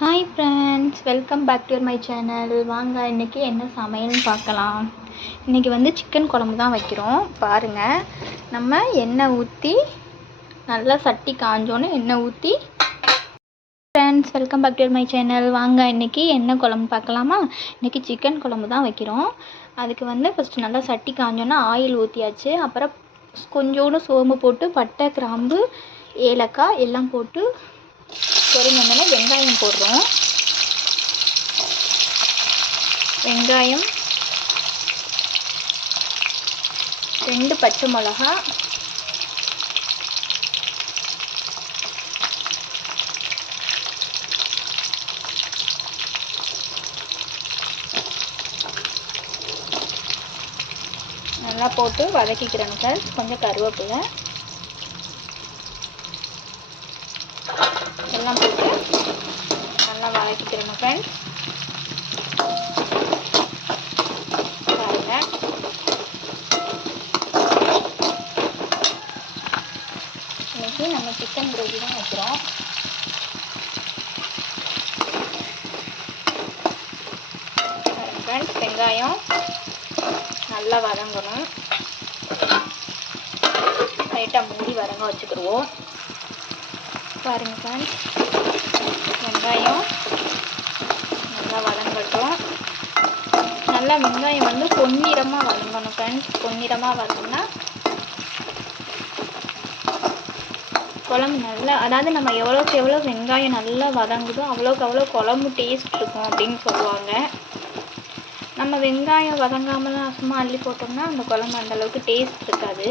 Hi friends, welcome back to my channel. வாங்க இன்றைக்கி என்ன சமையல்னு பார்க்கலாம். இன்றைக்கி வந்து சிக்கன் குழம்பு தான் வைக்கிறோம். பாருங்கள், நம்ம எண்ணெய் ஊற்றி நல்லா சட்டி காஞ்சோன்னு எண்ணெய் ஊற்றி. Friends, welcome back to my channel. வாங்க இன்றைக்கி என்ன குழம்பு பார்க்கலாமா. இன்றைக்கி சிக்கன் குழம்பு தான் வைக்கிறோம். அதுக்கு வந்து ஃபஸ்ட்டு நல்லா சட்டி காஞ்சோன்னா ஆயில் ஊற்றியாச்சு. அப்புறம் கொஞ்சோண்டு சோம்பு போட்டு பட்டை, கிராம்பு, ஏலக்காய் எல்லாம் போட்டு பொரிஞ்சோன்னா வெங்காயம் போடுறோம். வெங்காயம், 2 பச்சை மிளகா, நல்லா போட்டு வதக்கிக்கிறேங்க சார். கொஞ்சம் கருவேப்பிலை எல்லாம் போட்டு நல்லா வதக்கிக்கிறேங்க ஃப்ரெண்ட்ஸ். பாருங்கள், இன்னைக்கு நம்ம சிக்கன் கிரேவி தான் வைக்கிறோம். ஃப்ரெண்ட்ஸ், வெங்காயம் நல்லா வதங்கணும். லைட்டாக மூடி வதங்க வச்சுக்கிடுவோம். பாருங்கள் ஃப்ரெண்ட்ஸ், வெங்காயம் நல்லா வதங்கட்டும். நல்லா வெங்காயம் வந்து பொன்னிறமாக வதங்கணும் ஃப்ரெண்ட்ஸ். பொன்னிறமாக வதங்கினா குழம்பு நல்லா, அதாவது நம்ம எவ்வளோக்கு எவ்வளோ வெங்காயம் நல்லா வதங்குதோ அவ்வளோக்கு அவ்வளோ குழம்பு டேஸ்ட் இருக்கும் அப்படின்னு சொல்லுவாங்க. நம்ம வெங்காயம் வதங்காமல் சும்மா அள்ளி போட்டோம்னா அந்த குழம்பு அந்தளவுக்கு டேஸ்ட் இருக்காது.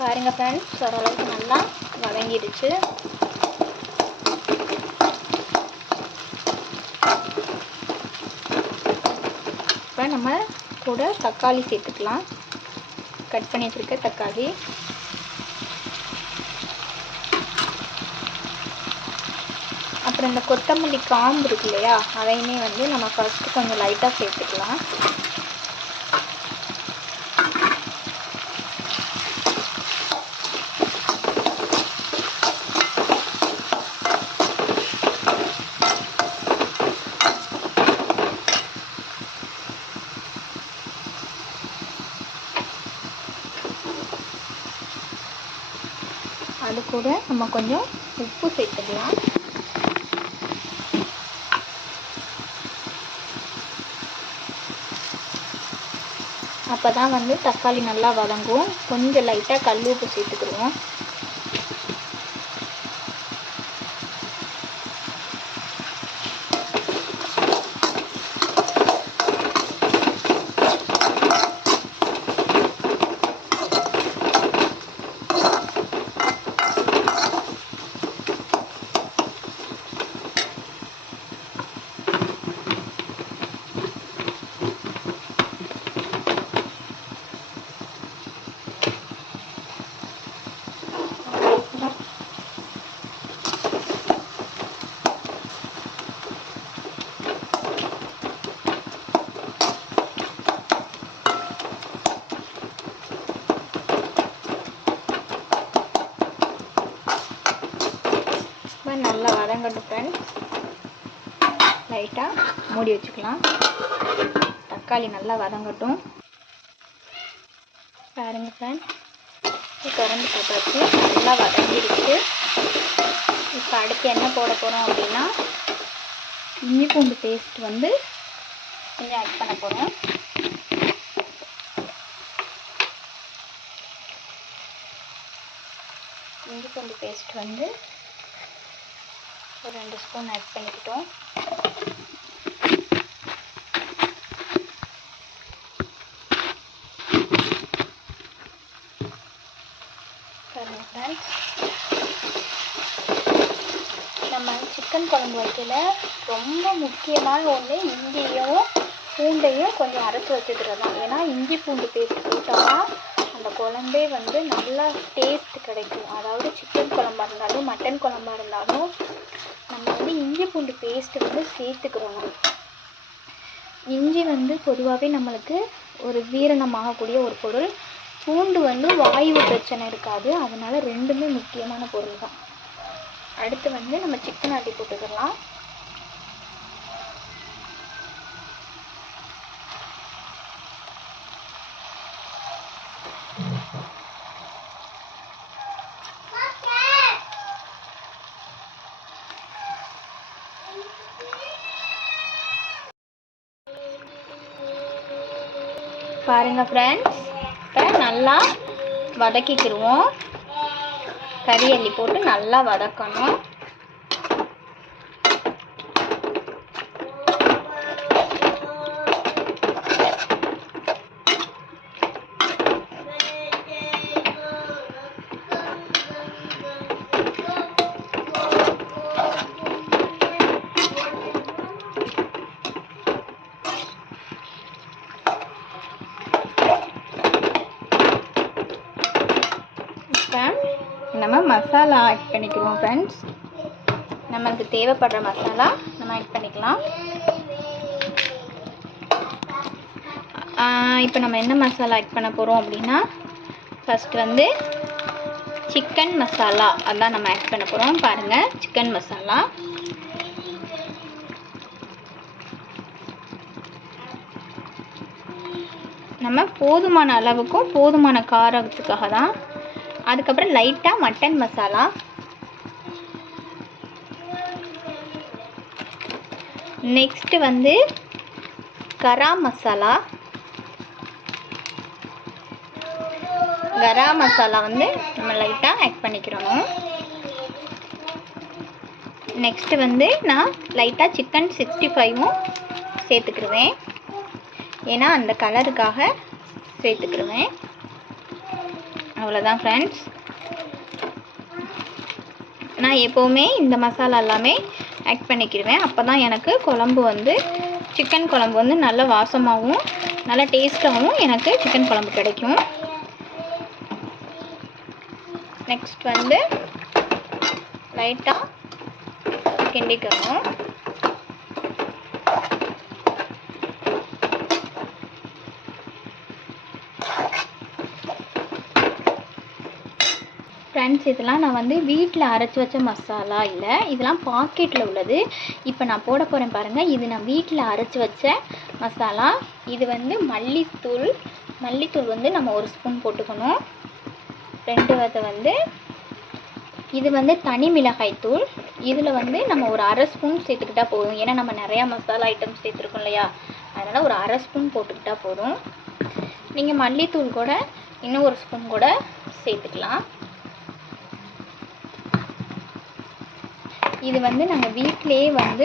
பாருங்கள் ஃப்ரெண்ட்ஸ், ஓரளவுக்கு நல்லா வதங்கிடுச்சு. இப்போ நம்ம கூட தக்காளி சேர்த்துக்கலாம். கட் பண்ணி வச்சுருக்க தக்காளி, அப்புறம் இந்த கொத்தமல்லி காம்பு இருக்கு இல்லையா, அதையுமே வந்து நம்ம ஃபஸ்ட்டு கொஞ்சம் லைட்டாக சேர்த்துக்கலாம். அது கூட நம்ம கொஞ்சம் உப்பு சேர்த்துக்கலாம். அப்போ தான் வந்து தக்காளி நல்லா வதங்கும். கொஞ்சம் லைட்டாக கல் உப்பு சேர்த்துக்கிடுவோம். நல்லா வதங்கட்டும் ஃப்ரெண்ட்ஸ். லைட்டாக மூடி வச்சுக்கலாம். தக்காளி நல்லா வதங்கட்டும். பாருங்க ஃப்ரெண்ட்ஸ், திறந்து பார்த்தாச்சு, நல்லா வதங்கிடுச்சு. இப்போ அடுத்து என்ன போட போகிறோம் அப்படின்னா, இஞ்சி பூண்டு பேஸ்ட் வந்து கொஞ்சம் ஆட் பண்ண போகிறோம். இஞ்சி பூண்டு பேஸ்ட் வந்து ஒரு 2 ஸ்பூன் ஆட் பண்ணிக்கிட்டோம். நம்ம சிக்கன் குழம்பு வைக்கல ரொம்ப முக்கியமான ஒன்று, இஞ்சியும் பூண்டையும் கொஞ்சம் அரைச்சி வச்சுக்கிறது தான். ஏன்னா இஞ்சி பூண்டு பேஸ்ட் போட்டால் அந்த குழம்பே வந்து நல்லா டேஸ்ட் கிடைக்கும். அதாவது சிக்கன் குழம்பாக இருந்தாலும் மட்டன் குழம்பாக இருந்தாலும் நம்ம வந்து இஞ்சி பூண்டு பேஸ்ட்டு வந்து சேர்த்துக்கிறோம். இஞ்சி வந்து பொதுவாகவே நம்மளுக்கு ஒரு வீரணமாகக்கூடிய ஒரு பொருள். பூண்டு வந்து வாயு பிரச்சனை இருக்காது, அதனால ரெண்டுமே முக்கியமான பொருள் தான். அடுத்து வந்து நம்ம சிக்கன் அள்ளி போட்டுக்கலாம். பாருங்க ஃப்ரெண்ட்ஸ், இப்போ நல்லா வதக்கிக்கிடுவோம். கறி அள்ளி போட்டு நல்லா வதக்கணும். நம்ம மசாலா ஆட் பண்ணிக்குவோம் ஃப்ரெண்ட்ஸ். நமக்கு தேவைப்படுற மசாலா நம்ம ஆட் பண்ணிக்கலாம். இப்போ நம்ம என்ன மசாலா ஆட் பண்ண போகிறோம் அப்படின்னா, ஃபஸ்ட்டு வந்து சிக்கன் மசாலா அதான் நம்ம ஆட் பண்ண போகிறோம். பாருங்கள், சிக்கன் மசாலா. நம்ம போதுமான அளவுக்கும் போதுமான காரத்துக்காக தான். அதுக்கப்புறம் லைட்டாக மட்டன் மசாலா, நெக்ஸ்ட்டு வந்து கரம் மசாலா. கரம் மசாலா வந்து நம்ம லைட்டாக ஆட் பண்ணிக்கிறோம். நெக்ஸ்ட்டு வந்து நான் லைட்டாக சிக்கன் 65ம் சேர்த்துக்கிடுவேன், ஏன்னா அந்த கலருக்காக சேர்த்துக்கிடுவேன். அவ்வளோதான் ஃப்ரெண்ட்ஸ். நான் எப்போவுமே இந்த மசாலா எல்லாமே ஆட் பண்ணிக்கிடுவேன். அப்போ தான் எனக்கு குழம்பு வந்து சிக்கன் குழம்பு வந்து நல்ல வாசமாகவும் நல்ல டேஸ்ட்டாகவும் எனக்கு சிக்கன் குழம்பு கிடைக்கும். நெக்ஸ்ட் வந்து லைட்டாக கிண்டிக்கணும். ஃப்ரெண்ட்ஸ், இதெல்லாம் நான் வந்து வீட்டில் அரைச்சி வச்ச மசாலா இல்லை, இதெல்லாம் பாக்கெட்டில் உள்ளது. இப்போ நான் போட போகிறேன் பாருங்கள். இது நான் வீட்டில் அரைச்சி வச்ச மசாலா. இது வந்து மல்லித்தூள் வந்து நம்ம 1 ஸ்பூன் போட்டுக்கணும். 2 வந்து இது வந்து தனி மிளகாய் தூள். இதில் வந்து நம்ம ஒரு 1/2 ஸ்பூன் சேர்த்துக்கிட்டா போதும், ஏன்னா நம்ம நிறையா மசாலா ஐட்டம்ஸ் சேர்த்துருக்கோம் இல்லையா, அதனால் ஒரு 1/2 ஸ்பூன் போட்டுக்கிட்டா போதும். நீங்கள் மல்லித்தூள் கூட இன்னும் 1 ஸ்பூன் கூட சேர்த்துக்கலாம். இது வந்து நாங்கள் வீட்டிலேயே வந்து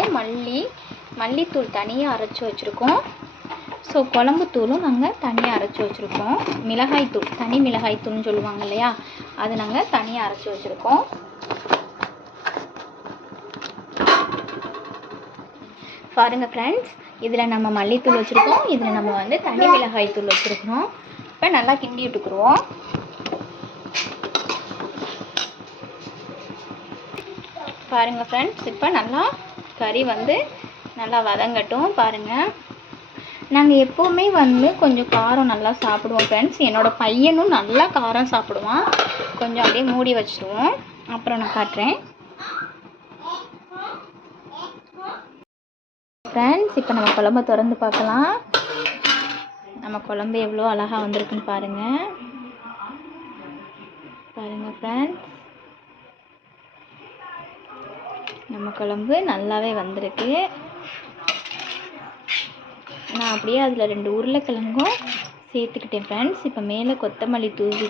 மல்லித்தூள் தனியாக அரைச்சி வச்சுருக்கோம். ஸோ குழம்புத்தூளும் நாங்கள் தனியாக அரைச்சி வச்சுருக்கோம். மிளகாய்த்தூள், தனி மிளகாய்த்தூள்னு சொல்லுவாங்க இல்லையா, அது நாங்கள் தனியாக அரைச்சி வச்சுருக்கோம். பாருங்கள் ஃப்ரெண்ட்ஸ், இதில் நம்ம மல்லித்தூள் வச்சுருக்கோம், இதில் நம்ம வந்து தனி மிளகாய்த்தூள் வச்சுருக்கோம். இப்போ நல்லா கிண்டி விட்டுக்குருவோம். பாருங்கள் ஃப்ரெண்ட்ஸ், இப்போ நல்லா கறி வந்து நல்லா வதங்கட்டும். பாருங்கள், நாங்கள் எப்போவுமே வந்து கொஞ்சம் காரம் நல்லா சாப்பிடுவோம் ஃப்ரெண்ட்ஸ். என்னோடய பையனும் நல்லா காரம் சாப்பிடுவான். கொஞ்சம் அப்படியே மூடி வச்சுருவோம், அப்புறம் நான் காட்டுறேன். ஃப்ரெண்ட்ஸ், இப்போ நம்ம குழம்பை திறந்து பார்க்கலாம். நம்ம குழம்பு எவ்வளோ அழகாக வந்திருக்குன்னு பாருங்கள். பாருங்கள் ஃப்ரெண்ட்ஸ், நம்ம குழம்பு நல்லாவே வந்திருக்கு. நான் அப்படியே அதில் 2 உருளைக்கிழங்கும் சேர்த்துக்கிட்டேன் ஃப்ரெண்ட்ஸ். இப்போ மேலே கொத்தமல்லி தூவி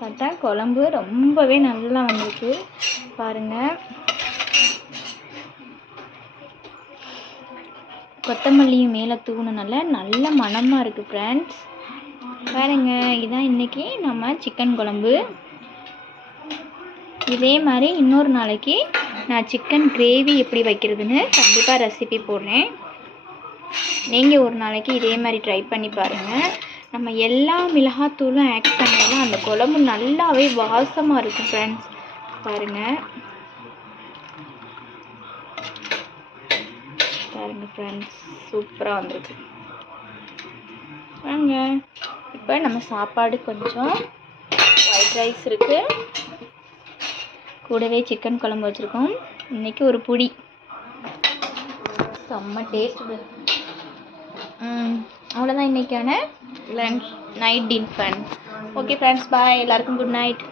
பார்த்தா குழம்பு ரொம்பவே நல்லா வந்திருக்கு. பாருங்கள், கொத்தமல்லியும் மேலே தூவுனனால நல்ல மணமாக இருக்குது ஃப்ரெண்ட்ஸ். பாருங்கள், இதுதான் இன்றைக்கி நம்ம சிக்கன் குழம்பு. இதே மாதிரி இன்னொரு நாளைக்கு நான் சிக்கன் கிரேவி எப்படி வைக்கிறதுன்னு கண்டிப்பாக ரெசிபி போடுறேன். நீங்கள் ஒரு நாளைக்கு இதே மாதிரி ட்ரை பண்ணி பாருங்கள். நம்ம எல்லா மிளகாத்தூளும் ஆட் பண்ணாலும் அந்த குழம்பு நல்லாவே வாசமாக இருக்கும் ஃப்ரெண்ட்ஸ். பாருங்கள் ஃப்ரெண்ட்ஸ், சூப்பராக வந்திருக்கு. வாங்க. இப்போ நம்ம சாப்பாடு கொஞ்சம் ஒயிட் ரைஸ் இருக்குது, கூடவே சிக்கன் குழம்பு வச்சுருக்கோம். இன்றைக்கி ஒரு புடி செம்ம டேஸ்ட். அவ்வளோதான் இன்றைக்கான lunch night dinner. Okay friends, bye. எல்லாருக்கும் குட் நைட்.